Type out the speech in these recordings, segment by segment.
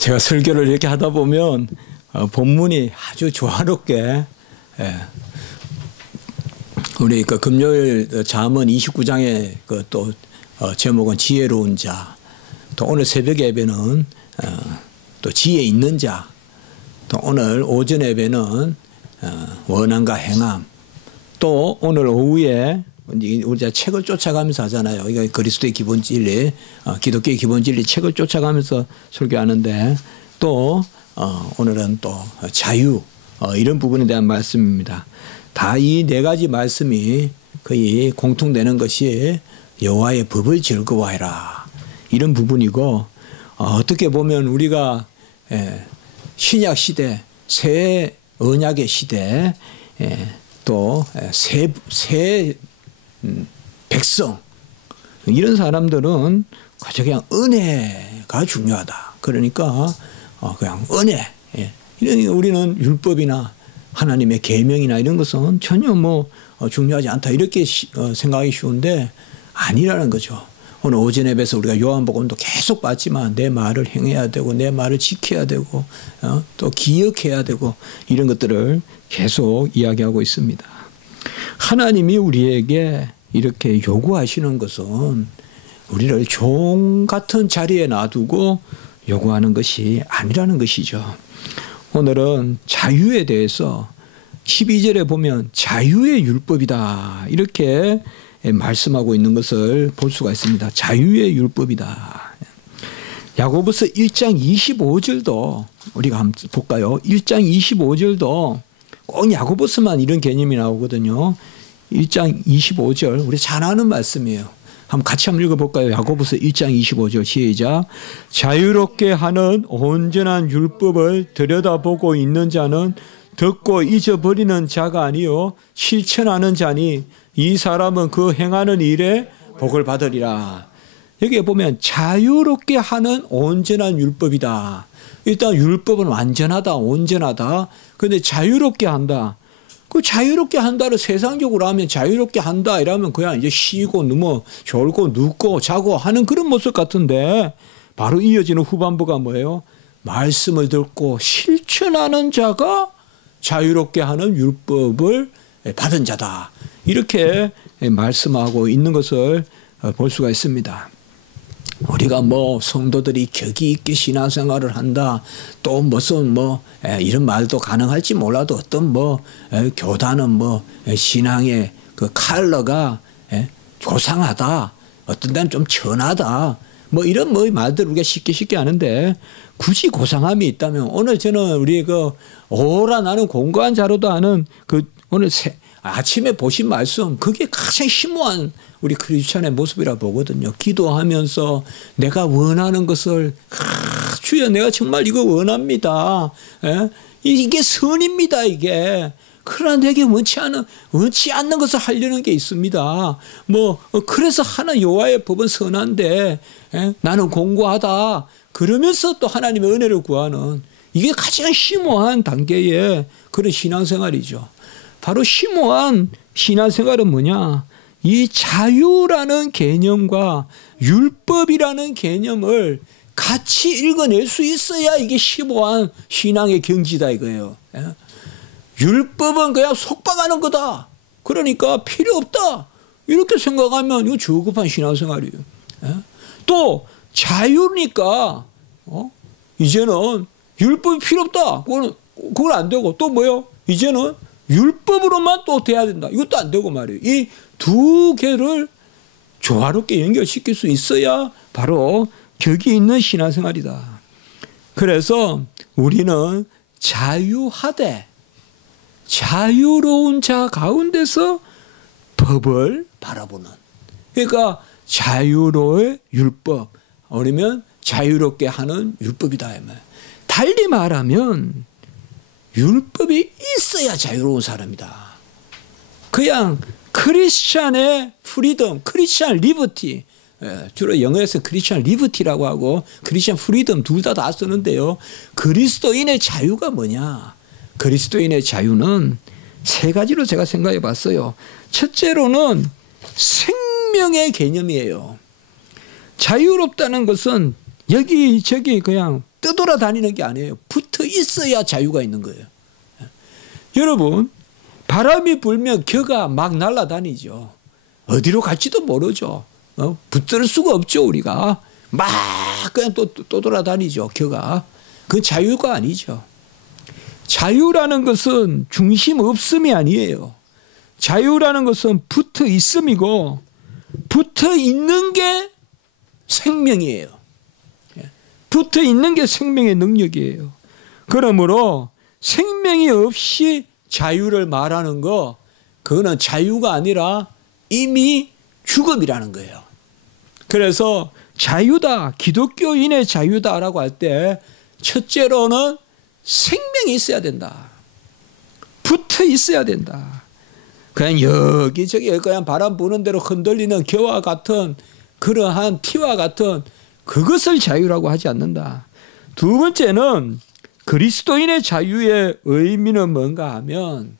제가 설교를 이렇게 하다 보면 본문이 아주 조화롭게 우리 그 금요일 잠언 29장의 그 또 제목은 지혜로운 자, 또 오늘 새벽 예배는 또 지혜 있는 자, 또 오늘 오전 예배는 원함과 행함, 또 오늘 오후에 우리가 책을 쫓아가면서 하잖아요. 이거 그리스도의 기본 진리, 기독교의 기본 진리 책을 쫓아가면서 설교하는데 또 오늘은 또 자유, 이런 부분에 대한 말씀입니다. 다 이 네 가지 말씀이 거의 공통되는 것이 여호와의 법을 즐거워해라, 이런 부분이고, 어떻게 보면 우리가 신약 시대, 새 언약의 시대, 또 새 백성, 이런 사람들은 그냥 은혜가 중요하다. 그러니까 그냥 은혜. 우리는 율법이나 하나님의 계명이나 이런 것은 전혀 중요하지 않다, 이렇게 생각하기 쉬운데 아니라는 거죠. 오늘 오전 예배에서 우리가 요한복음도 계속 봤지만 내 말을 행해야 되고 내 말을 지켜야 되고 또 기억해야 되고 이런 것들을 계속 이야기하고 있습니다. 하나님이 우리에게 이렇게 요구하시는 것은 우리를 종 같은 자리에 놔두고 요구하는 것이 아니라는 것이죠. 오늘은 자유에 대해서 12절에 보면 자유의 율법이다, 이렇게 말씀하고 있는 것을 볼 수가 있습니다. 자유의 율법이다. 야고보서 1장 25절도 우리가 한번 볼까요? 1장 25절도 꼭 야고보서만 이런 개념이 나오거든요. 1장 25절 우리 잘 아는 말씀이에요. 한번 같이 한번 읽어볼까요? 야고보서 1장 25절 시작. 자유롭게 하는 온전한 율법을 들여다보고 있는 자는 듣고 잊어버리는 자가 아니요 실천하는 자니 이 사람은 그 행하는 일에 복을 받으리라. 여기에 보면 자유롭게 하는 온전한 율법이다. 일단 율법은 완전하다, 온전하다. 그런데 자유롭게 한다. 그 자유롭게 한다를 세상적으로 하면 자유롭게 한다 이러면 그냥 이제 쉬고 졸고 눕고 자고 하는 그런 모습 같은데, 바로 이어지는 후반부가 뭐예요? 말씀을 듣고 실천하는 자가 자유롭게 하는 율법을 받은 자다, 이렇게 말씀하고 있는 것을 볼 수가 있습니다. 우리가 성도들이 격이 있게 신앙생활을 한다, 또 무슨 이런 말도 가능할지 몰라도 어떤 교단은 신앙의 그 컬러가 조상하다, 어떤 데는 좀 천하다, 이런 말들 우리가 쉽게 하는데, 굳이 고상함이 있다면 오늘 저는 우리 오라 나는 공고한 자로도 하는 오늘 아침에 보신 말씀, 그게 가장 심오한 우리 크리스찬의 모습이라 보거든요. 기도하면서 내가 원하는 것을, 주여 내가 정말 이거 원합니다. 이게 선입니다, 이게. 그러나 내게 원치 않는 것을 하려는 게 있습니다. 그래서 하는 여호와의 법은 선한데, 나는 공고하다. 그러면서 또 하나님의 은혜를 구하는, 이게 가장 심오한 단계의 그런 신앙생활이죠. 바로 심오한 신앙생활은 뭐냐? 이 자유라는 개념과 율법이라는 개념을 같이 읽어낼 수 있어야 이게 심오한 신앙의 경지다 이거예요. 율법은 그냥 속박하는 거다, 그러니까 필요 없다, 이렇게 생각하면 이거 저급한 신앙생활이에요. 또 자유니까 이제는 율법이 필요 없다, 그건 안 되고, 또 뭐요? 이제는 율법으로만 또 돼야 된다, 이것도 안 되고 말이에요. 이 두 개를 조화롭게 연결시킬 수 있어야 바로 격이 있는 신앙생활이다. 그래서 우리는 자유하되 자유로운 자 가운데서 법을 바라보는, 그러니까 자유로의 율법, 아니면 자유롭게 하는 율법이다. 달리 말하면 율법이 있어야 자유로운 사람이다. 그냥 크리스찬의 프리덤, 크리스찬 리버티, 주로 영어에서 크리스찬 리버티라고 하고 크리스찬 프리덤 둘 다 쓰는데요. 그리스도인의 자유가 뭐냐? 그리스도인의 자유는 세 가지로 제가 생각해 봤어요. 첫째로는 생명의 개념이에요. 자유롭다는 것은 여기저기 그냥 떠돌아다니는 게 아니에요. 붙어 있어야 자유가 있는 거예요. 여러분, 바람이 불면 겨가 막 날아다니죠. 어디로 갈지도 모르죠. 붙들 수가 없죠, 우리가. 막 그냥 또 돌아다니죠, 겨가. 그건 자유가 아니죠. 자유라는 것은 중심 없음이 아니에요. 자유라는 것은 붙어 있음이고, 붙어 있는 게 생명이에요. 붙어 있는 게 생명의 능력이에요. 그러므로 생명이 없이 자유를 말하는 거, 그거는 자유가 아니라 이미 죽음이라는 거예요. 그래서 자유다, 기독교인의 자유다라고 할 때 첫째로는 생명이 있어야 된다. 붙어 있어야 된다. 그냥 여기저기 그냥 바람 부는 대로 흔들리는 겨와 같은 그러한 티와 같은 그것을 자유라고 하지 않는다. 두 번째는 그리스도인의 자유의 의미는 뭔가 하면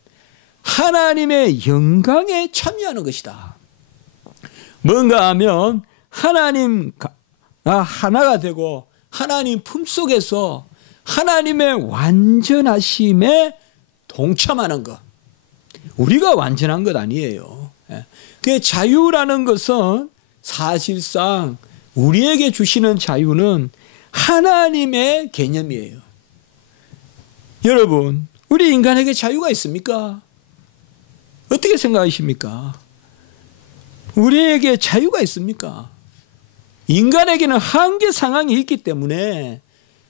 하나님의 영광에 참여하는 것이다. 뭔가 하면 하나님과 하나가 되고 하나님 품속에서 하나님의 완전하심에 동참하는 것. 우리가 완전한 것 아니에요. 그 자유라는 것은 사실상 우리에게 주시는 자유는 하나님의 개념이에요. 여러분, 우리 인간에게 자유가 있습니까? 어떻게 생각하십니까? 우리에게 자유가 있습니까? 인간에게는 한계 상황이 있기 때문에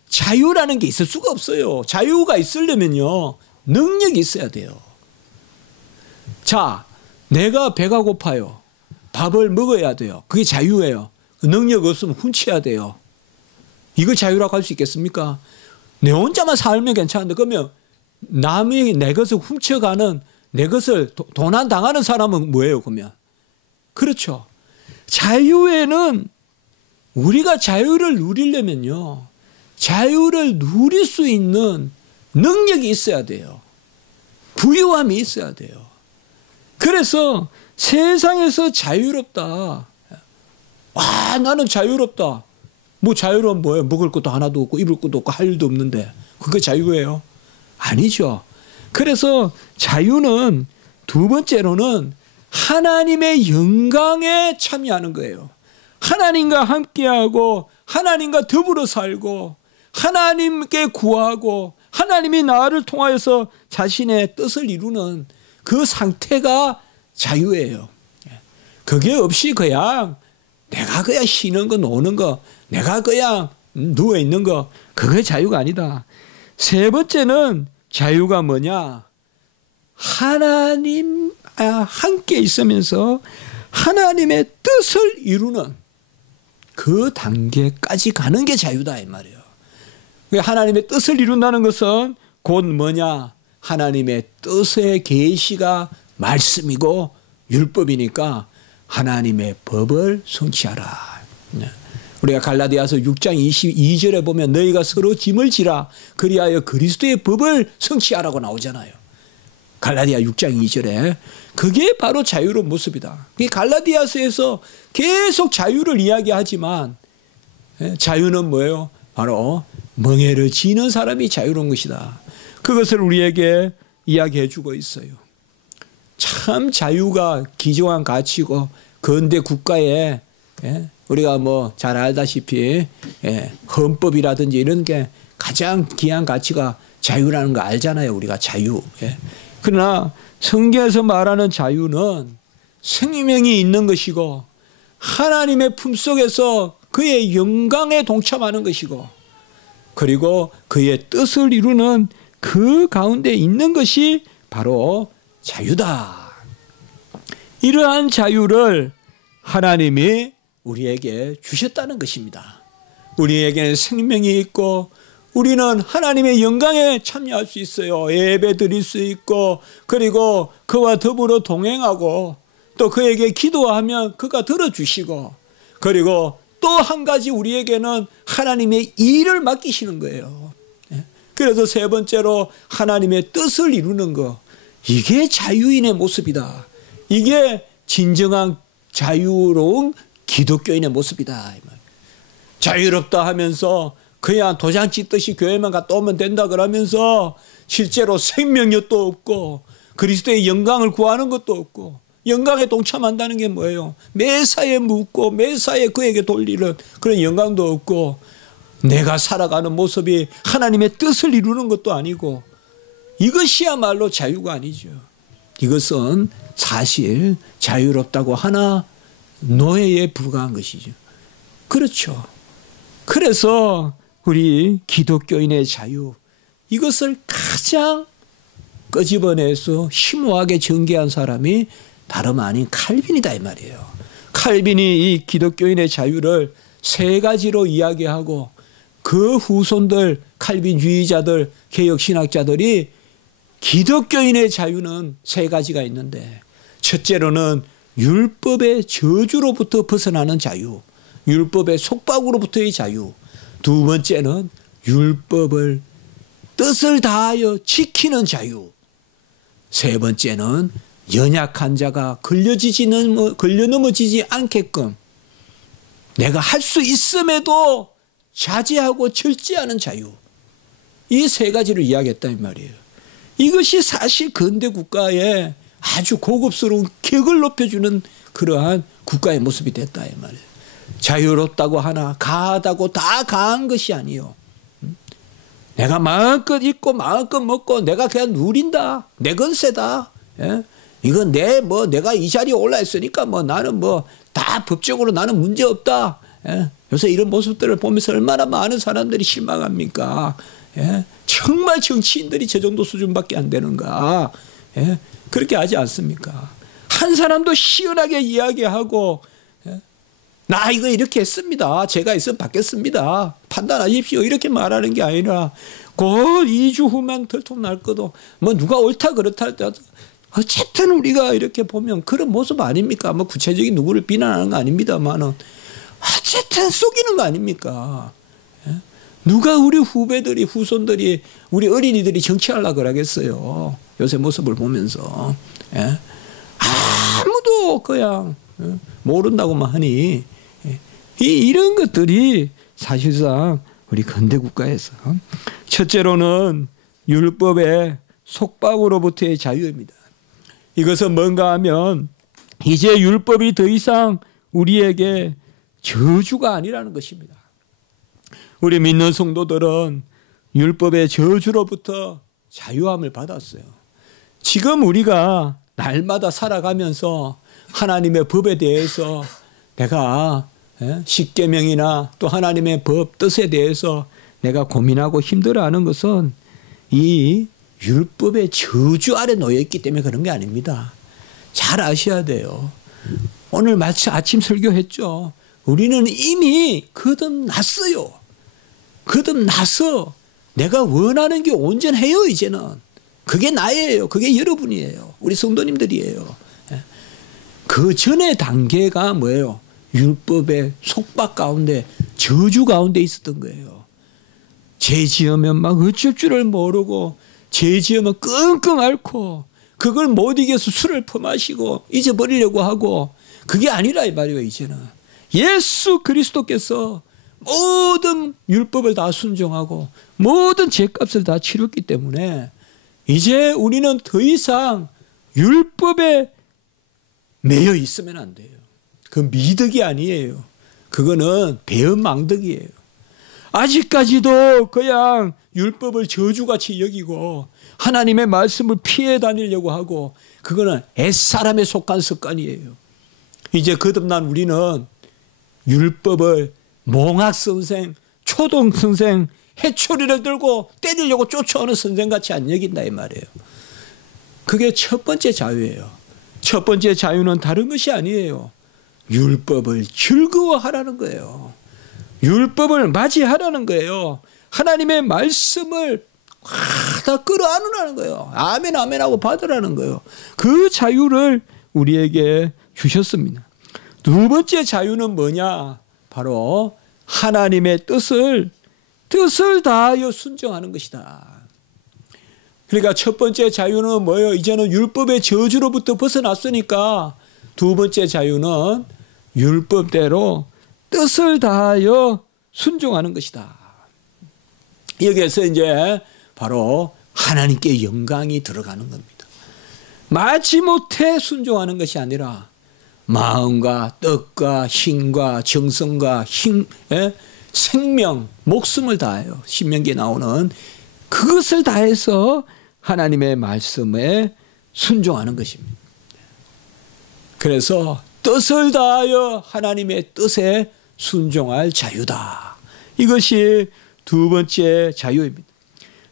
자유라는 게 있을 수가 없어요. 자유가 있으려면요, 능력이 있어야 돼요. 자, 내가 배가 고파요. 밥을 먹어야 돼요. 그게 자유예요. 능력 없으면 훔쳐야 돼요. 이걸 자유라고 할 수 있겠습니까? 내 혼자만 살면 괜찮은데, 그러면 남이 내 것을 훔쳐가는, 내 것을 도난당하는 사람은 뭐예요, 그러면? 그렇죠. 자유에는 우리가 자유를 누리려면요, 자유를 누릴 수 있는 능력이 있어야 돼요. 부유함이 있어야 돼요. 그래서 세상에서 자유롭다. 와, 나는 자유롭다. 뭐 자유로운 뭐예요? 먹을 것도 하나도 없고 입을 것도 없고 할 일도 없는데 그게 자유예요? 아니죠. 그래서 자유는 두 번째로는 하나님의 영광에 참여하는 거예요. 하나님과 함께하고 하나님과 더불어 살고 하나님께 구하고 하나님이 나를 통하여서 자신의 뜻을 이루는 그 상태가 자유예요. 그게 없이 그냥 내가 그냥 쉬는 거, 노는 거, 내가 그냥 누워있는 거, 그게 자유가 아니다. 세 번째는 자유가 뭐냐? 하나님 함께 있으면서 하나님의 뜻을 이루는 그 단계까지 가는 게 자유다 이 말이에요. 하나님의 뜻을 이룬다는 것은 곧 뭐냐? 하나님의 뜻의 계시가 말씀이고 율법이니까 하나님의 법을 성취하라. 우리가 갈라디아서 6장 22절에 보면 너희가 서로 짐을 지라 그리하여 그리스도의 법을 성취하라고 나오잖아요. 갈라디아 6장 2절에. 그게 바로 자유로운 모습이다. 갈라디아서에서 계속 자유를 이야기하지만 자유는 뭐예요? 바로 멍에를 지는 사람이 자유로운 것이다. 그것을 우리에게 이야기해 주고 있어요. 참 자유가 귀중한 가치고 근대 국가에 우리가 뭐 잘 알다시피 헌법이라든지 이런 게 가장 귀한 가치가 자유라는 거 알잖아요. 우리가 자유. 그러나 성경에서 말하는 자유는 생명이 있는 것이고 하나님의 품속에서 그의 영광에 동참하는 것이고 그리고 그의 뜻을 이루는 그 가운데 있는 것이 바로 자유다. 이러한 자유를 하나님이 우리에게 주셨다는 것입니다. 우리에게는 생명이 있고 우리는 하나님의 영광에 참여할 수 있어요. 예배 드릴 수 있고 그리고 그와 더불어 동행하고 또 그에게 기도하면 그가 들어주시고 그리고 또 한 가지 우리에게는 하나님의 일을 맡기시는 거예요. 그래서 세 번째로 하나님의 뜻을 이루는 것. 이게 자유인의 모습이다. 이게 진정한 자유로운 기독교인의 모습이다. 자유롭다 하면서 그냥 도장 찍듯이 교회만 갔다 오면 된다 그러면서 실제로 생명력도 없고 그리스도의 영광을 구하는 것도 없고 영광에 동참한다는 게 뭐예요? 매사에 묻고 매사에 그에게 돌리는 그런 영광도 없고 내가 살아가는 모습이 하나님의 뜻을 이루는 것도 아니고 이것이야말로 자유가 아니죠. 이것은 사실 자유롭다고 하나 노예에 불과한 것이죠. 그렇죠. 그래서 우리 기독교인의 자유 이것을 가장 끄집어내서 심오하게 전개한 사람이 다름 아닌 칼빈이다 이 말이에요. 칼빈이 이 기독교인의 자유를 세 가지로 이야기하고 그 후손들 칼빈주의자들 개혁신학자들이 기독교인의 자유는 세 가지가 있는데 첫째로는 율법의 저주로부터 벗어나는 자유, 율법의 속박으로부터의 자유. 두 번째는 율법을 뜻을 다하여 지키는 자유. 세 번째는 연약한 자가 걸려 넘어지지 않게끔 내가 할 수 있음에도 자제하고 절제하는 자유. 이 세 가지를 이야기했다 이 말이에요. 이것이 사실 근대 국가의 아주 고급스러운 격을 높여주는 그러한 국가의 모습이 됐다 이 말이에요. 자유롭다고 하나 가하다고 다 가한 것이 아니요. 내가 마음껏 입고 마음껏 먹고 내가 그냥 누린다. 내 건세다. 예? 이건 내가 이 자리에 올라 있으니까 나는 다 법적으로 나는 문제 없다. 예? 요새 이런 모습들을 보면서 얼마나 많은 사람들이 실망합니까? 예? 정말 정치인들이 저 정도 수준밖에 안 되는가? 예? 그렇게 하지 않습니까? 한 사람도 시원하게 이야기하고 예? 나 이거 이렇게 했습니다. 제가 있으면 받겠습니다. 판단하십시오. 이렇게 말하는 게 아니라 곧 2주 후면 들통날 거도 누가 옳다 그렇다 할 때 어쨌든 우리가 이렇게 보면 그런 모습 아닙니까? 구체적인 누구를 비난하는 거 아닙니다만은 어쨌든 속이는 거 아닙니까? 예? 누가 우리 후배들이 후손들이 우리 어린이들이 정치하려고 그러겠어요. 요새 모습을 보면서 예? 아무도 그냥 모른다고만 하니 이런 것들이 사실상 우리 근대 국가에서 첫째로는 율법의 속박으로부터의 자유입니다. 이것은 뭔가 하면 이제 율법이 더 이상 우리에게 저주가 아니라는 것입니다. 우리 믿는 성도들은 율법의 저주로부터 자유함을 받았어요. 지금 우리가 날마다 살아가면서 하나님의 법에 대해서 내가 십계명이나 또 하나님의 법 뜻에 대해서 내가 고민하고 힘들어하는 것은 이 율법의 저주 아래 놓여있기 때문에 그런 게 아닙니다. 잘 아셔야 돼요. 오늘 마치 아침 설교했죠. 우리는 이미 거듭났어요. 거듭나서 내가 원하는 게 온전해요. 이제는. 그게 나예요. 그게 여러분이에요. 우리 성도님들이에요. 그 전의 단계가 뭐예요? 율법의 속박 가운데 저주 가운데 있었던 거예요. 죄 지으면 막 어쩔 줄을 모르고 죄 지으면 끙끙 앓고 그걸 못 이겨서 술을 퍼마시고 잊어버리려고 하고 그게 아니라 이 말이에요. 이제는 예수 그리스도께서 모든 율법을 다 순종하고 모든 죄값을 다 치렀기 때문에 이제 우리는 더 이상 율법에 매여 있으면 안 돼요. 그 미덕이 아니에요. 그거는 배은망덕이에요. 아직까지도 그냥 율법을 저주같이 여기고 하나님의 말씀을 피해 다니려고 하고 그거는 옛사람에 속한 습관이에요. 이제 거듭난 우리는 율법을 몽학선생, 초등선생, 해초리를 들고 때리려고 쫓아오는 선생같이 안 여긴다 이 말이에요. 그게 첫 번째 자유예요. 첫 번째 자유는 다른 것이 아니에요. 율법을 즐거워하라는 거예요. 율법을 맞이하라는 거예요. 하나님의 말씀을 다 끌어안으라는 거예요. 아멘 아멘 하고 받으라는 거예요. 그 자유를 우리에게 주셨습니다. 두 번째 자유는 뭐냐? 바로 하나님의 뜻을 다하여 순종하는 것이다. 그러니까 첫 번째 자유는 뭐예요? 이제는 율법의 저주로부터 벗어났으니까 두 번째 자유는 율법대로 뜻을 다하여 순종하는 것이다. 여기에서 이제 바로 하나님께 영광이 들어가는 겁니다. 마지못해 순종하는 것이 아니라 마음과 뜻과 힘과 정성과 생명, 목숨을 다해요. 신명기에 나오는 그것을 다해서 하나님의 말씀에 순종하는 것입니다. 그래서 뜻을 다하여 하나님의 뜻에 순종할 자유다. 이것이 두 번째 자유입니다.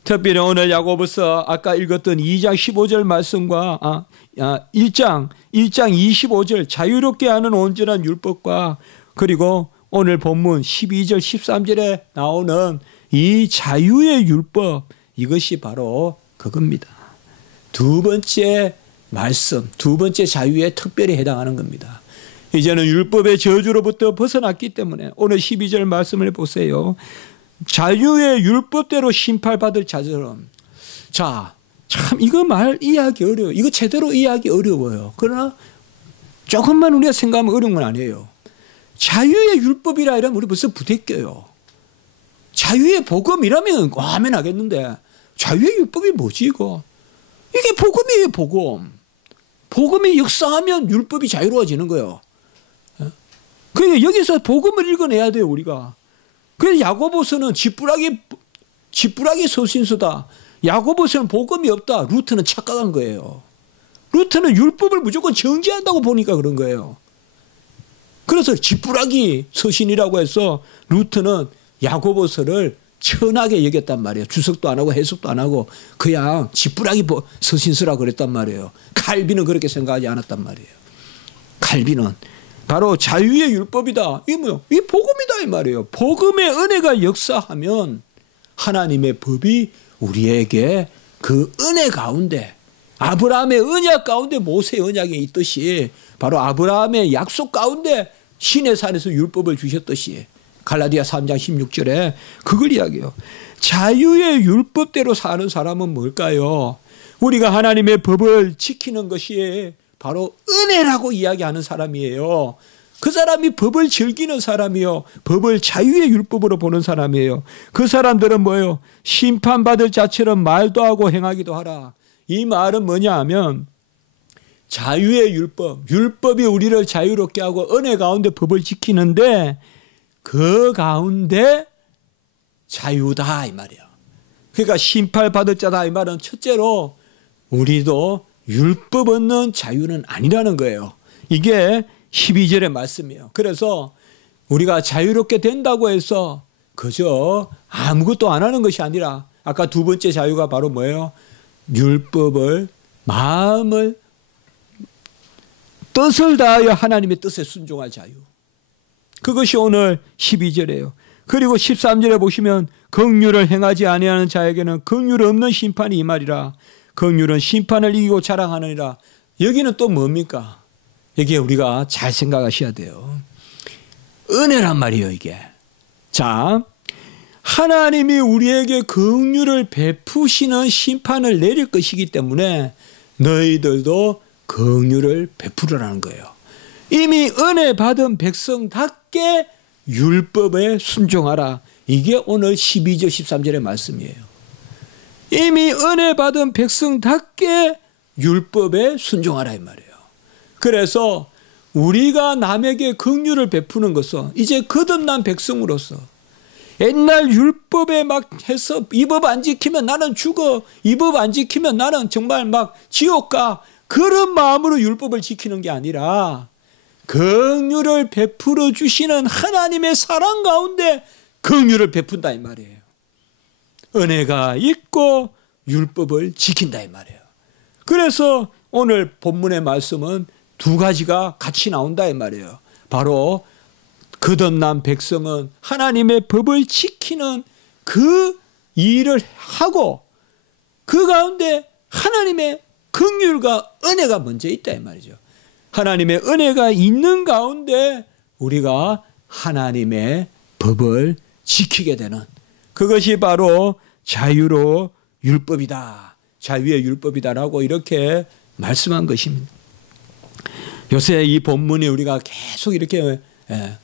특별히 오늘 야고보서 아까 읽었던 2장 15절 말씀과 1장 25절 자유롭게 하는 온전한 율법과 그리고 오늘 본문 12절 13절에 나오는 이 자유의 율법, 이것이 바로 그겁니다. 두 번째 말씀, 두 번째 자유에 특별히 해당하는 겁니다. 이제는 율법의 저주로부터 벗어났기 때문에 오늘 12절 말씀을 보세요. 자유의 율법대로 심판받을 자처럼. 자, 참 이거 말 이해하기 어려워요. 이거 제대로 이해하기 어려워요. 그러나 조금만 우리가 생각하면 어려운 건 아니에요. 자유의 율법이라 이러면 우리 벌써 부대껴요. 자유의 복음이라면 하면 하겠는데 자유의 율법이 뭐지 이거? 이게 복음이에요, 복음. 복음이 역사하면 율법이 자유로워지는 거예요. 그러니까 여기서 복음을 읽어내야 돼요, 우리가. 그래서 야고보서는 지푸라기 소신서다. 야고보서는 복음이 없다. 루터는 착각한 거예요. 루터는 율법을 무조건 정죄한다고 보니까 그런 거예요. 그래서 지푸라기 서신이라고 해서 루터는 야고보서를 천하게 여겼단 말이에요. 주석도 안 하고 해석도 안 하고 그냥 지푸라기 서신서라고 그랬단 말이에요. 칼빈은 그렇게 생각하지 않았단 말이에요. 칼빈은 바로 자유의 율법이다. 이게 뭐요? 이 복음이다 이 말이에요. 복음의 은혜가 역사하면 하나님의 법이 우리에게 그 은혜 가운데 아브라함의 언약 가운데 모세의 언약에 있듯이 바로 아브라함의 약속 가운데 시내산에서 율법을 주셨듯이 갈라디아 3장 16절에 그걸 이야기해요. 자유의 율법대로 사는 사람은 뭘까요? 우리가 하나님의 법을 지키는 것이 바로 은혜라고 이야기하는 사람이에요. 그 사람이 법을 즐기는 사람이요. 법을 자유의 율법으로 보는 사람이에요. 그 사람들은 뭐예요? 심판받을 자처럼 말도 하고 행하기도 하라. 이 말은 뭐냐 하면 자유의 율법, 율법이 우리를 자유롭게 하고 은혜 가운데 법을 지키는데 그 가운데 자유다 이 말이에요. 그러니까 심판받을 자다 이 말은 첫째로 우리도 율법 없는 자유는 아니라는 거예요. 이게 12절의 말씀이에요. 그래서 우리가 자유롭게 된다고 해서 그저 아무것도 안 하는 것이 아니라 아까 두 번째 자유가 바로 뭐예요? 율법을 마음을 뜻을 다하여 하나님의 뜻에 순종할 자유. 그것이 오늘 12절이에요. 그리고 13절에 보시면 긍휼을 행하지 아니하는 자에게는 긍휼 없는 심판이 이 말이라. 긍휼은 심판을 이기고 자랑하느니라. 여기는 또 뭡니까? 여기에 우리가 잘 생각하셔야 돼요. 은혜란 말이에요, 이게. 자, 하나님이 우리에게 긍휼을 베푸시는 심판을 내릴 것이기 때문에 너희들도 긍휼을 베푸라는 거예요. 이미 은혜 받은 백성답게 율법에 순종하라. 이게 오늘 12절 13절의 말씀이에요. 이미 은혜 받은 백성답게 율법에 순종하라 이 말이에요. 그래서 우리가 남에게 긍휼을 베푸는 것은 이제 거듭난 백성으로서 옛날 율법에 막 해서 이 법 안 지키면 나는 죽어, 이 법 안 지키면 나는 정말 막 지옥 가, 그런 마음으로 율법을 지키는 게 아니라 긍휼을 베풀어 주시는 하나님의 사랑 가운데 긍휼을 베푼다 이 말이에요. 은혜가 있고 율법을 지킨다 이 말이에요. 그래서 오늘 본문의 말씀은 두 가지가 같이 나온다 이 말이에요. 바로 거듭난 백성은 하나님의 법을 지키는 그 일을 하고 그 가운데 하나님의 긍휼과 은혜가 먼저 있다 이 말이죠. 하나님의 은혜가 있는 가운데 우리가 하나님의 법을 지키게 되는 그것이 바로 자유로 율법이다. 자유의 율법이다라고 이렇게 말씀한 것입니다. 요새 이 본문이 우리가 계속 이렇게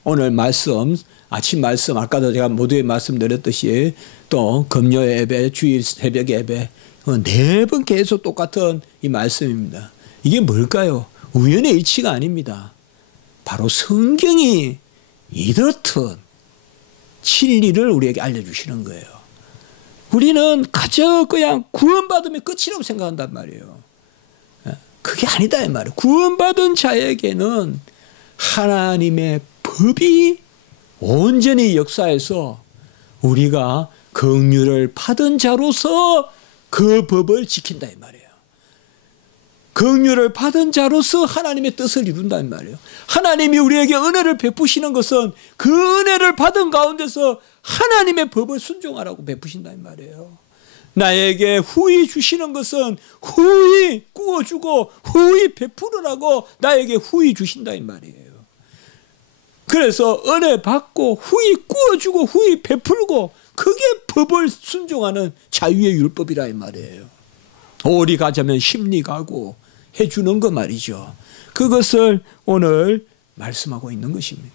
오늘 말씀, 아침 말씀, 아까도 제가 모두에 말씀드렸듯이 또 금요 예배, 주일 새벽 예배 4번 계속 똑같은 이 말씀입니다. 이게 뭘까요? 우연의 일치가 아닙니다. 바로 성경이 이렇듯 진리를 우리에게 알려주시는 거예요. 우리는 그저 그냥 구원받으면 끝이라고 생각한단 말이에요. 그게 아니다 이 말이에요. 구원받은 자에게는 하나님의 법이 온전히 역사해서 우리가 긍휼을 받은 자로서 그 법을 지킨다 이 말이에요. 긍휼을 받은 자로서 하나님의 뜻을 이룬다 이 말이에요. 하나님이 우리에게 은혜를 베푸시는 것은 그 은혜를 받은 가운데서 하나님의 법을 순종하라고 베푸신다 이 말이에요. 나에게 후히 주시는 것은 후히 구워주고 후히 베푸르라고 나에게 후히 주신다 이 말이에요. 그래서 은혜 받고 후히 구워주고 후히 베풀고 그게 법을 순종하는 자유의 율법이라 이 말이에요. 오리 가자면 심리 가고 해주는 거 말이죠. 그것을 오늘 말씀하고 있는 것입니다.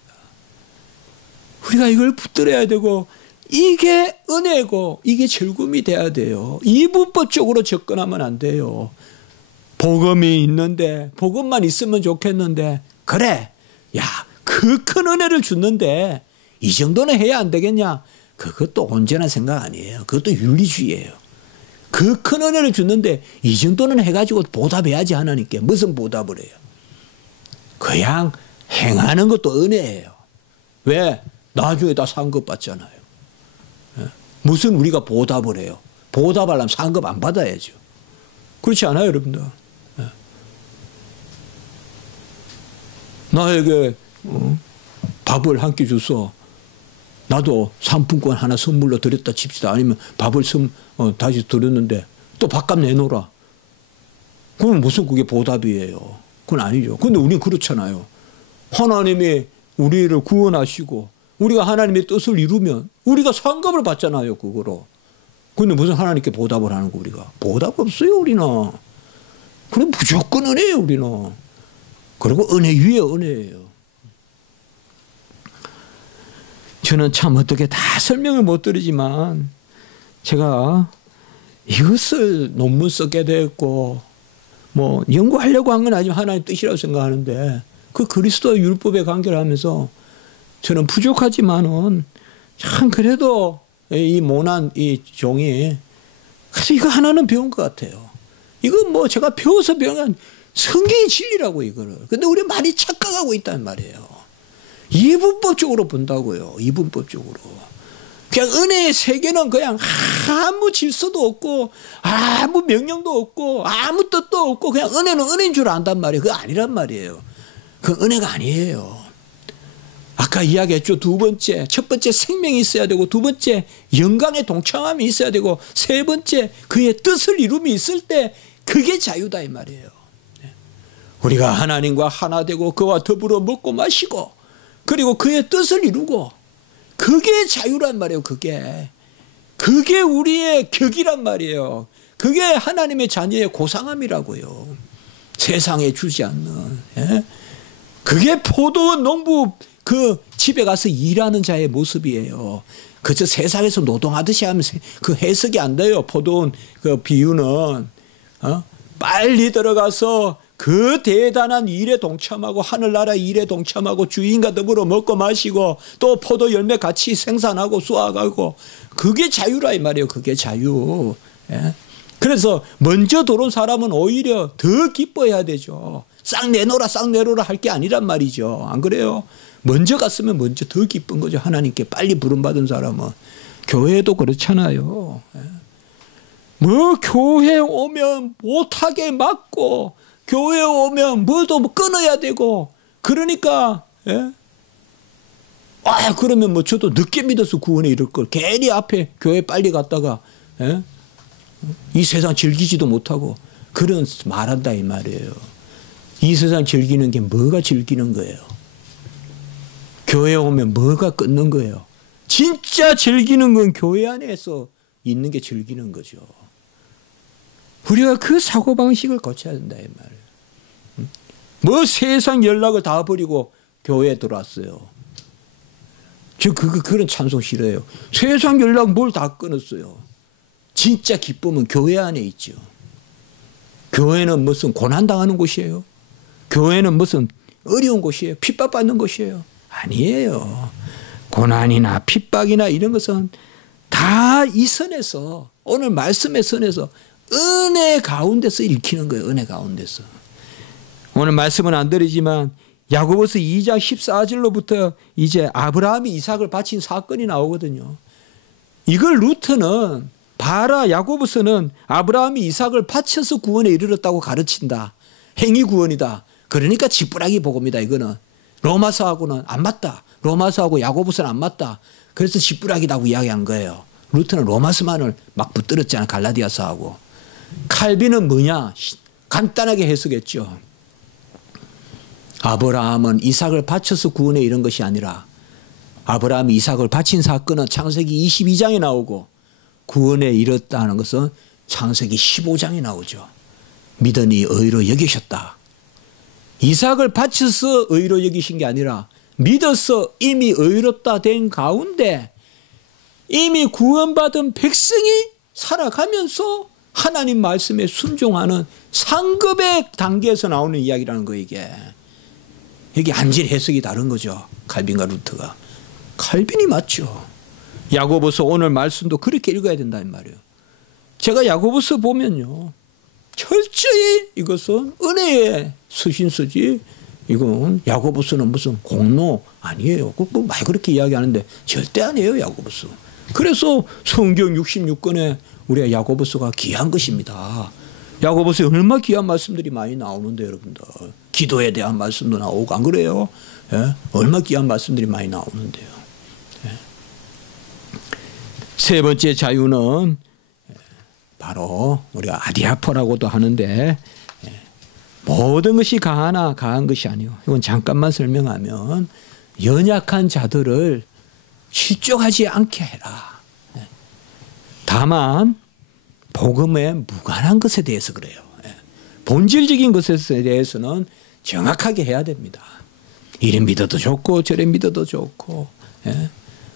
우리가 이걸 붙들어야 되고 이게 은혜고 이게 즐거움이 돼야 돼요. 이분법적으로 접근하면 안 돼요. 복음이 있는데 복음만 있으면 좋겠는데 그래 야 그 큰 은혜를 줬는데 이 정도는 해야 안 되겠냐. 그것도 온전한 생각 아니에요. 그것도 윤리주의예요. 그 큰 은혜를 줬는데 이 정도는 해가지고 보답해야지 하나님께. 무슨 보답을 해요. 그냥 행하는 것도 은혜예요. 왜? 나중에 다 상급 받잖아요. 무슨 우리가 보답을 해요. 보답하려면 상급 안 받아야죠. 그렇지 않아요 여러분들. 나에게 밥을 한 끼 줬어. 나도 상품권 하나 선물로 드렸다 칩시다. 아니면 밥을 다시 드렸는데 또 밥값 내놓으라. 그건 무슨 그게 보답이에요. 그건 아니죠. 근데 우리는 그렇잖아요. 하나님이 우리를 구원하시고 우리가 하나님의 뜻을 이루면 우리가 상급을 받잖아요. 그거로. 근데 무슨 하나님께 보답을 하는 거 우리가. 보답 없어요 우리는. 그럼 무조건 은혜예요 우리는. 그리고 은혜 위에 은혜예요. 저는 참 어떻게 다 설명을 못 드리지만 제가 이것을 논문 쓰게 됐고 뭐 연구하려고 한 건 아니지만 하나님의 뜻이라고 생각하는데 그 그리스도의 율법에 관계를 하면서 저는 부족하지만은 참 그래도 이 모난 이 종이 그래서 이거 하나는 배운 것 같아요. 이건 뭐 제가 배워서 배운 건 성경의 진리라고 이거를. 근데 우리 많이 착각하고 있단 말이에요. 이분법적으로 본다고요. 이분법적으로. 그냥 은혜의 세계는 그냥 아무 질서도 없고 아무 명령도 없고 아무 뜻도 없고 그냥 은혜는 은혜인 줄 안단 말이에요. 그거 아니란 말이에요. 그건 은혜가 아니에요. 아까 이야기했죠. 두 번째, 첫 번째 생명이 있어야 되고 두 번째 영광의 동참함이 있어야 되고 세 번째 그의 뜻을 이룸이 있을 때 그게 자유다 이 말이에요. 우리가 하나님과 하나 되고 그와 더불어 먹고 마시고 그리고 그의 뜻을 이루고 그게 자유란 말이에요. 그게 우리의 격이란 말이에요. 그게 하나님의 자녀의 고상함이라고요. 세상에 주지 않는. 예? 그게 포도원 농부 그 집에 가서 일하는 자의 모습이에요. 그저 세상에서 노동하듯이 하면 그 해석이 안 돼요. 포도원 그 비유는. 빨리 들어가서 그 대단한 일에 동참하고 하늘나라 일에 동참하고 주인과 더불어 먹고 마시고 또 포도 열매 같이 생산하고 수확하고 그게 자유라 이 말이에요. 그게 자유. 예? 그래서 먼저 들어온 사람은 오히려 더 기뻐해야 되죠. 싹 내놓으라 싹 내놓으라 할 게 아니란 말이죠. 안 그래요? 먼저 갔으면 먼저 더 기쁜 거죠. 하나님께 빨리 부름받은 사람은. 교회도 그렇잖아요. 예? 뭐 교회 오면 못하게 막고 교회 오면 뭐도 끊어야 되고 그러니까 예? 그러면 뭐 저도 늦게 믿어서 구원에 이를 걸 괜히 앞에 교회 빨리 갔다가 예? 이 세상 즐기지도 못하고 그런 말한다 이 말이에요. 이 세상 즐기는 게 뭐가 즐기는 거예요. 교회 오면 뭐가 끊는 거예요. 진짜 즐기는 건 교회 안에서 있는 게 즐기는 거죠. 우리가 그 사고방식을 고쳐야 된다 이 말이에요. 뭐 세상 연락을 다 버리고 교회에 들어왔어요. 저 그런 찬송 싫어요. 세상 연락 뭘 다 끊었어요. 진짜 기쁨은 교회 안에 있죠. 교회는 무슨 고난당하는 곳이에요? 교회는 무슨 어려운 곳이에요? 핍박받는 곳이에요? 아니에요. 고난이나 핍박이나 이런 것은 다 이 선에서, 오늘 말씀의 선에서 은혜 가운데서 읽히는 거예요. 은혜 가운데서. 오늘 말씀은 안 드리지만 야고보서 2장 14절로부터 이제 아브라함이 이삭을 바친 사건이 나오거든요. 이걸 루터는 바라 야고보서는 아브라함이 이삭을 바쳐서 구원에 이르렀다고 가르친다. 행위 구원이다. 그러니까 지푸라기 복음이다. 이거는 로마서하고는 안 맞다. 로마서하고 야고보서는 안 맞다. 그래서 지푸라기라고 이야기한 거예요. 루터는 로마서만을 막 붙들었잖아. 갈라디아서하고. 칼빈은 뭐냐? 간단하게 해석했죠. 아브라함은 이삭을 바쳐서 구원에 이른 것이 아니라 아브라함이 이삭을 바친 사건은 창세기 22장에 나오고 구원에 이뤘다는 것은 창세기 15장에 나오죠. 믿으니 의로 여기셨다. 이삭을 바쳐서 의로 여기신 게 아니라 믿어서 이미 의롭다 된 가운데 이미 구원받은 백성이 살아가면서 하나님 말씀에 순종하는 상급의 단계에서 나오는 이야기라는 거 이게. 여기 안질 해석이 다른 거죠. 칼빈과 루터가. 칼빈이 맞죠. 야고보서 오늘 말씀도 그렇게 읽어야 된다는 말이에요. 제가 야고보서 보면요. 철저히 이것은 은혜의 서신서지 이건 야고보서는 무슨 공로 아니에요. 말 그렇게 이야기하는데 절대 아니에요. 야고보서. 그래서 성경 66권에 우리가 야고보서가 귀한 것입니다. 야고보서에 얼마나 귀한 말씀들이 많이 나오는데 여러분들. 기도에 대한 말씀도 나오고 안 그래요? 예? 얼마나 귀한 말씀들이 많이 나오는데요. 예. 세 번째 자유는 바로 우리가 아디아포라고도 하는데 모든 것이 강하나 강한 것이 아니요. 이건 잠깐만 설명하면 연약한 자들을 실족하지 않게 해라. 다만 복음에 무관한 것에 대해서 그래요. 본질적인 것에 대해서는 정확하게 해야 됩니다. 이래 믿어도 좋고 저래 믿어도 좋고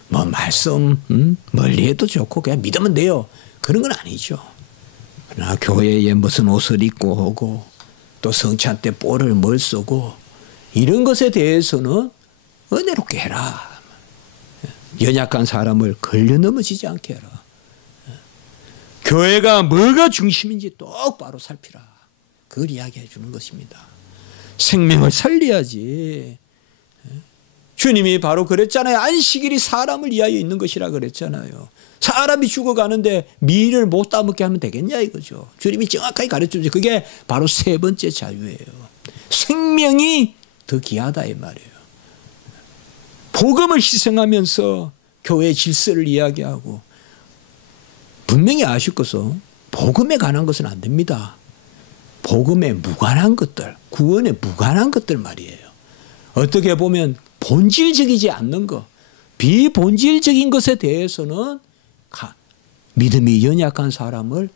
뭐 말씀 멀리 해도 좋고 그냥 믿으면 돼요. 그런 건 아니죠. 그러나 교회에 무슨 옷을 입고 오고 또 성찬 때 뽀를 뭘 쓰고 이런 것에 대해서는 은혜롭게 해라. 연약한 사람을 걸려 넘어지지 않게 해라. 교회가 뭐가 중심인지 똑바로 살피라. 그걸 이야기해 주는 것입니다. 생명을 살려야지. 주님이 바로 그랬잖아요. 안식일이 사람을 위하여 있는 것이라 그랬잖아요. 사람이 죽어가는데 밀을 못 따먹게 하면 되겠냐 이거죠. 주님이 정확하게 가르쳐주죠. 그게 바로 세 번째 자유예요. 생명이 더 귀하다 이 말이에요. 복음을 희생하면서 교회의 질서를 이야기하고 분명히 아실 것은 복음에 관한 것은 안 됩니다. 복음에 무관한 것들, 구원에 무관한 것들 말이에요. 어떻게 보면 본질적이지 않는 것, 비본질적인 것에 대해서는 믿음이 연약한 사람을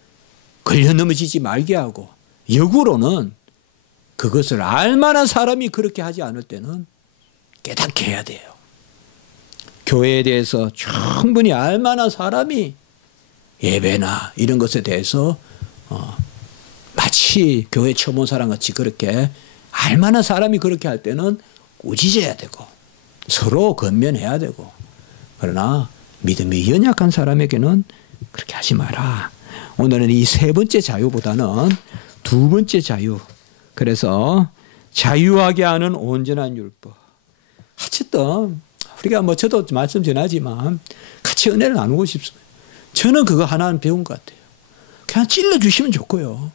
걸려 넘어지지 말게 하고 역으로는 그것을 알만한 사람이 그렇게 하지 않을 때는 깨닫게 해야 돼요. 교회에 대해서 충분히 알만한 사람이 예배나 이런 것에 대해서 마치 교회 처음 온 사람 같이 그렇게 알만한 사람이 그렇게 할 때는 꾸짖어야 되고 서로 권면해야 되고 그러나 믿음이 연약한 사람에게는 그렇게 하지 마라. 오늘은 이 세 번째 자유보다는 두 번째 자유. 그래서 자유하게 하는 온전한 율법. 어쨌든 우리가 뭐 저도 말씀 전하지만 같이 은혜를 나누고 싶습니다. 저는 그거 하나는 배운 것 같아요. 그냥 찔러주시면 좋고요.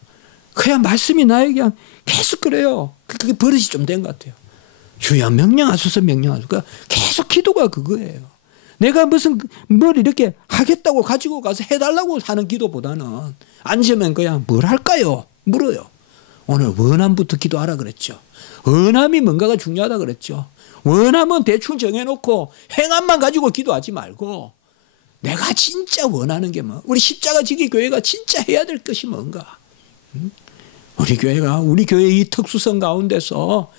그냥 말씀이 나에게 그냥 계속 그래요. 그게 버릇이 좀 된 것 같아요. 주여 명령하소서 명령하소서. 그러니까 계속 기도가 그거예요. 내가 무슨 뭘 이렇게 하겠다고 가지고 가서 해달라고 하는 기도보다는 앉으면 그냥 뭘 할까요? 물어요. 오늘 원함부터 기도하라 그랬죠. 원함이 뭔가가 중요하다 그랬죠. 원함은 대충 정해놓고 행함만 가지고 기도하지 말고 내가 진짜 원하는 게 뭐 우리 십자가 지기 교회가 진짜 해야 될 것이 뭔가 우리 교회가 우리 교회의 이 특수성 가운데서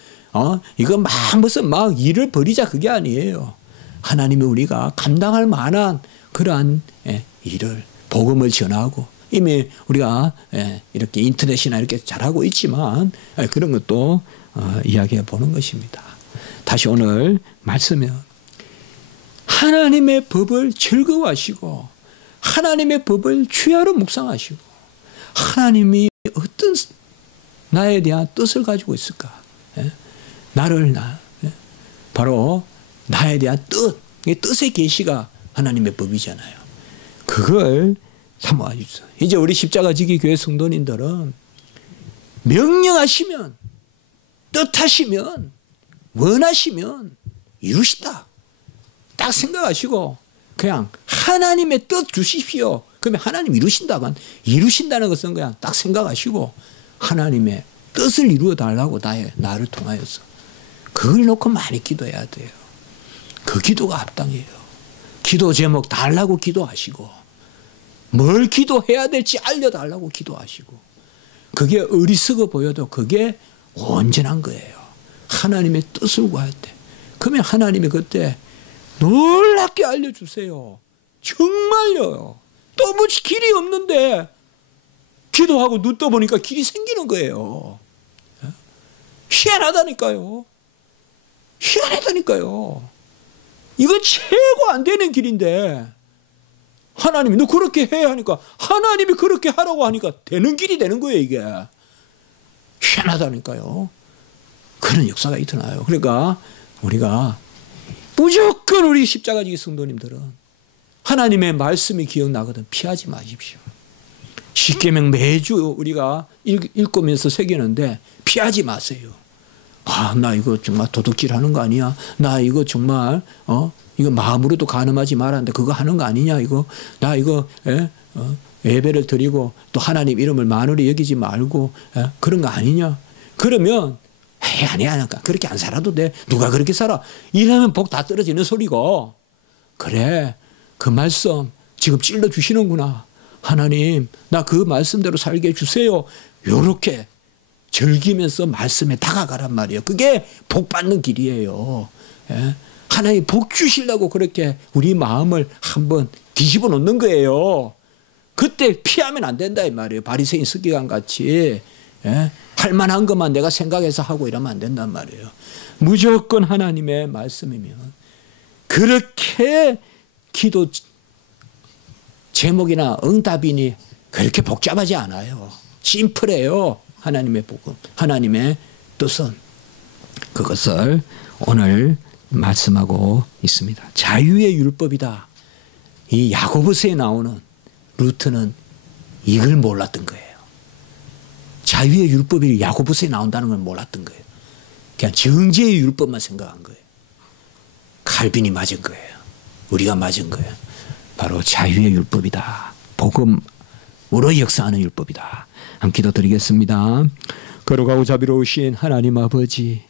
이거 막 무슨 막 일을 벌이자 그게 아니에요. 하나님이 우리가 감당할 만한 그러한 일을 복음을 전하고 이미 우리가 이렇게 인터넷이나 이렇게 잘하고 있지만 그런 것도 이야기해 보는 것입니다. 다시 오늘 말씀에 하나님의 법을 즐거워하시고 하나님의 법을 주야로 묵상하시고 하나님이 어떤 나에 대한 뜻을 가지고 있을까? 바로 나에 대한 뜻, 뜻의 계시가 하나님의 법이잖아요. 그걸 삼아주세요. 이제 우리 십자가 지기 교회 성도님들은 명령하시면, 뜻하시면, 원하시면 이루시다. 딱 생각하시고 그냥 하나님의 뜻 주십시오. 그러면 하나님 이루신다면 이루신다는 것은 그냥 딱 생각하시고 하나님의 뜻을 이루어 달라고 나를 통하여서 그걸 놓고 많이 기도해야 돼요. 그 기도가 합당해요. 기도 제목 달라고 기도하시고 뭘 기도해야 될지 알려달라고 기도하시고 그게 어리석어 보여도 그게 온전한 거예요. 하나님의 뜻을 구할 때. 그러면 하나님이 그때 놀랍게 알려주세요. 정말요. 또 뭐 길이 없는데 기도하고 눈 떠보니까 길이 생기는 거예요. 희한하다니까요. 희한하다니까요. 이거 최고 안 되는 길인데 하나님이 너 그렇게 해야 하니까 하나님이 그렇게 하라고 하니까 되는 길이 되는 거예요. 이게 희한하다니까요. 그런 역사가 있잖아요. 그러니까 우리가 무조건 우리 십자가지기 성도님들은 하나님의 말씀이 기억나거든 피하지 마십시오. 십계명 매주 우리가 읽으면서 새기는데 피하지 마세요. 아, 나 이거 정말 도둑질 하는 거 아니야? 나 이거 정말 이거 마음으로도 간음하지 말았는데 그거 하는 거 아니냐? 이거 나 이거 예배를 드리고 또 하나님 이름을 만으로 여기지 말고 그런 거 아니냐? 그러면 아니야. 그렇게 안 살아도 돼. 누가 그렇게 살아? 이러면 복 다 떨어지는 소리고. 그래. 그 말씀 지금 찔러주시는구나. 하나님 나 그 말씀대로 살게 해주세요. 요렇게 즐기면서 말씀에 다가가란 말이에요. 그게 복 받는 길이에요. 하나님 복 주시려고 그렇게 우리 마음을 한번 뒤집어 놓는 거예요. 그때 피하면 안 된다 이 말이에요. 바리새인 서기관 같이. 할 만한 것만 내가 생각해서 하고 이러면 안 된단 말이에요. 무조건 하나님의 말씀이면 그렇게 기도 제목이나 응답이니 그렇게 복잡하지 않아요. 심플해요. 하나님의 복음, 하나님의 뜻은. 그것을 오늘 말씀하고 있습니다. 자유의 율법이다. 이 야고보서에 나오는 루트는 이걸 몰랐던 거예요. 자유의 율법이 야고보서에 나온다는 걸 몰랐던 거예요. 그냥 정죄의 율법만 생각한 거예요. 칼빈이 맞은 거예요. 우리가 맞은 거예요. 바로 자유의 율법이다. 복음으로 역사하는 율법이다. 함께 기도드리겠습니다. 거룩하고 자비로우신 하나님 아버지,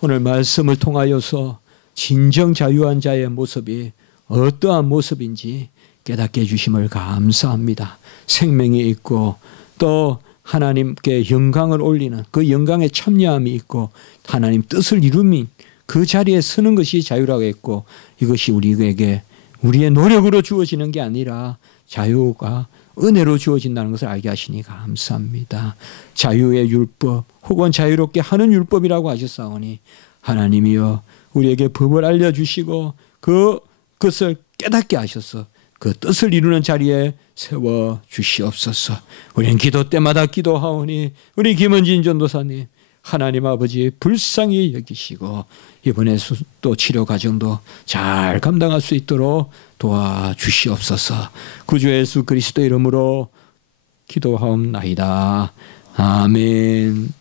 오늘 말씀을 통하여서 진정 자유한 자의 모습이 어떠한 모습인지 깨닫게 해주심을 감사합니다. 생명이 있고 또 하나님께 영광을 올리는 그 영광에 참여함이 있고 하나님 뜻을 이루민 그 자리에 서는 것이 자유라고 했고 이것이 우리에게 우리의 노력으로 주어지는 게 아니라 자유가 은혜로 주어진다는 것을 알게 하시니 감사합니다. 자유의 율법 혹은 자유롭게 하는 율법이라고 하셨사오니 하나님이여 우리에게 법을 알려주시고 그것을 깨닫게 하셔서 그 뜻을 이루는 자리에 세워주시옵소서. 우리는 기도 때마다 기도하오니 우리 김은진 전도사님 하나님 아버지 불쌍히 여기시고 이번에 또 치료 과정도 잘 감당할 수 있도록 도와주시옵소서. 구주 예수 그리스도 이름으로 기도하옵나이다. 아멘.